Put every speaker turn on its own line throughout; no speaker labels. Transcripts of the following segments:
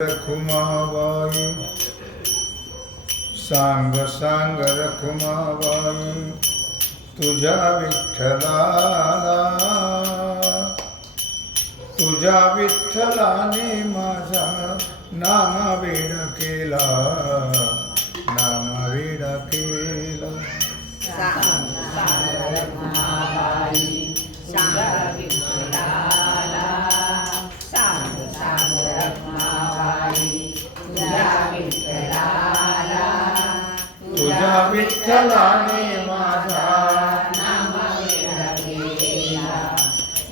रखुमाबाई सांग सांग रखुमाबाई तुझ्या विठ्ठलाला तुझ्या विठ्ठलाने माझा नाना वेड केला नाना वेड केला. विठ्ठलाने माझा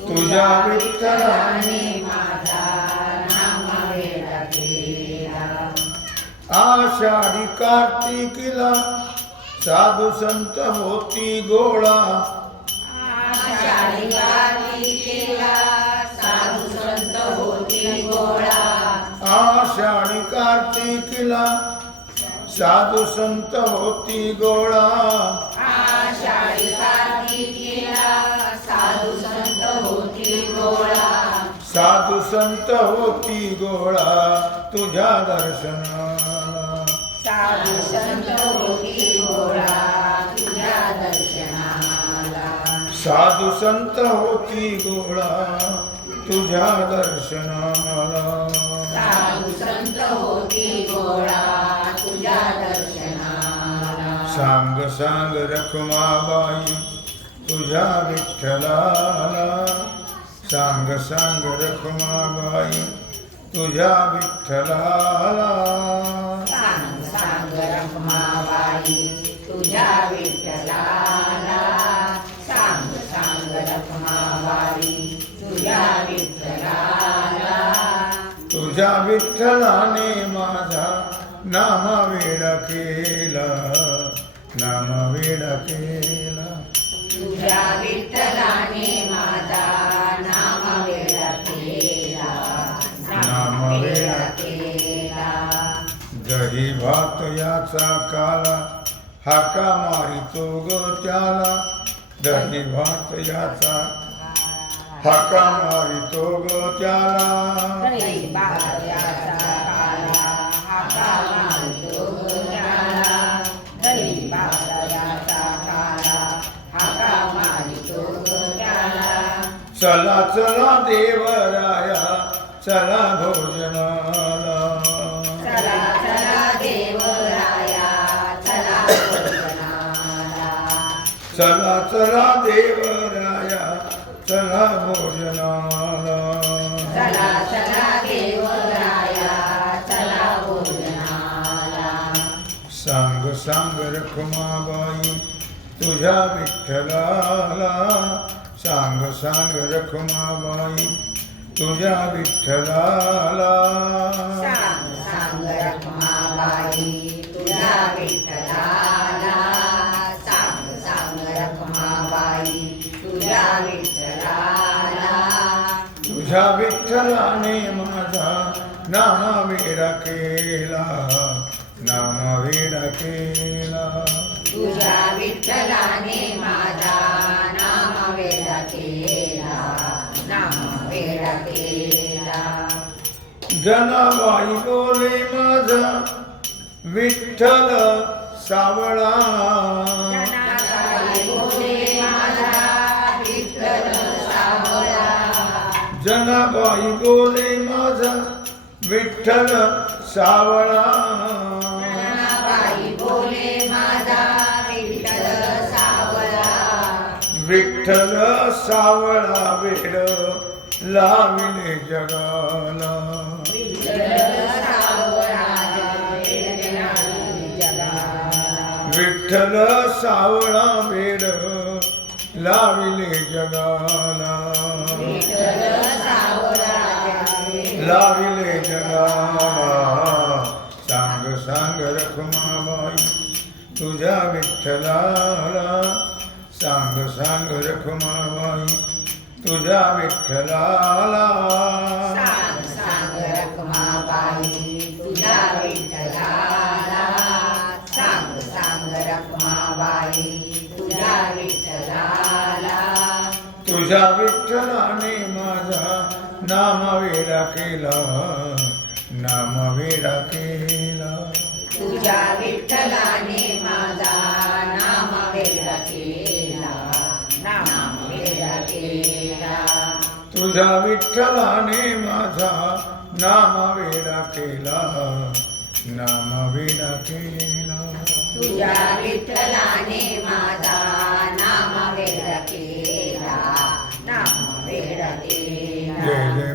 तुझ्या विठ्ठलाने आषाढी कार्तिकीला साधू संत होती गोळा. आषाढी कार्तिकीला साधू संत होती गोळा. साधू संत होती गोळा तुझ्या
साधू संत होती गोळा तुझ्या दर्शनाला.
साधू संत होती गोळा तुझ्या दर्शनाला.
साधू संत होती गोळा तुझ्या दर्शनाला
सांग सांग रखमाबाई तुझ्या विठ्ठलाला. सांग सांग रखमाबाई तुझ्या विठ्ठलाला.
सांग सांग रखमाबाई तुझ्या विठ्ठलाला. सांग सांग रखमाबाई तुझ्या विठ्ठलाला.
तुझ्या विठ्ठलाने माझा नाम वेड केला. नाम वेड केला
तुझ्या विठ्ठलाने माझा नाम वेळा केला नाम वेळा केला
दही भात याचा काला हाका मारितो ग त्याला. दही भात याचा हाका मारितो ग त्याला चला चला देवराया चला भोजनाला.
चला चला देवराया चला भोजनाला.
चला चला देवराया चला भोजनाला.
चला चला देवराया चला भोजनाला.
सांग सांग रखमाबाई तुझ्या विठ्ठलाला. सांग सांग रखमाबाई तुझ्या विठ्ठलाला.
सांग सांग रखमाबाई तुझ्या विठ्ठलाला. सांग सांग रखमाबाई तुझ्या विठ्ठलाला.
तुझ्या विठ्ठलाने माझा नामा वेडा केला नामा वेडा केला.
तुझ्या
जनाबाई बोले माझा विठ्ठल सावळा.
जनाबाई बोले माझा विठ्ठल सावळा.
विठ्ठल सावळा वेड लाविले जगाला
विठ्ठल सावळा जगाला
विठ्ठल सावळा वेड लाविले जगाला
विठ्ठल सावळा
लाविले जगाला सांग सांग रखमाबाई तुझ्या विठ्ठलाला सांग सांग रखमाबाई. तुझ्या विठ्ठलाला.
सांग सांग रखमाबाई तुझ्या विठ्ठलाला. सांग सांग रखमाबाई तुझ्या विठ्ठलाला.
तुझ्या विठ्ठलाने माझा नाम वेडा केला. नाम वेडा केला.
तुझ्या विठ्ठलाने
तुझ्या विठ्ठलाने माझा नाम वेडा केला. नाम वेडा केला.
तुझ्या विठ्ठलाने माझा नाम वेड केला. नाम वेड केला.
जय जय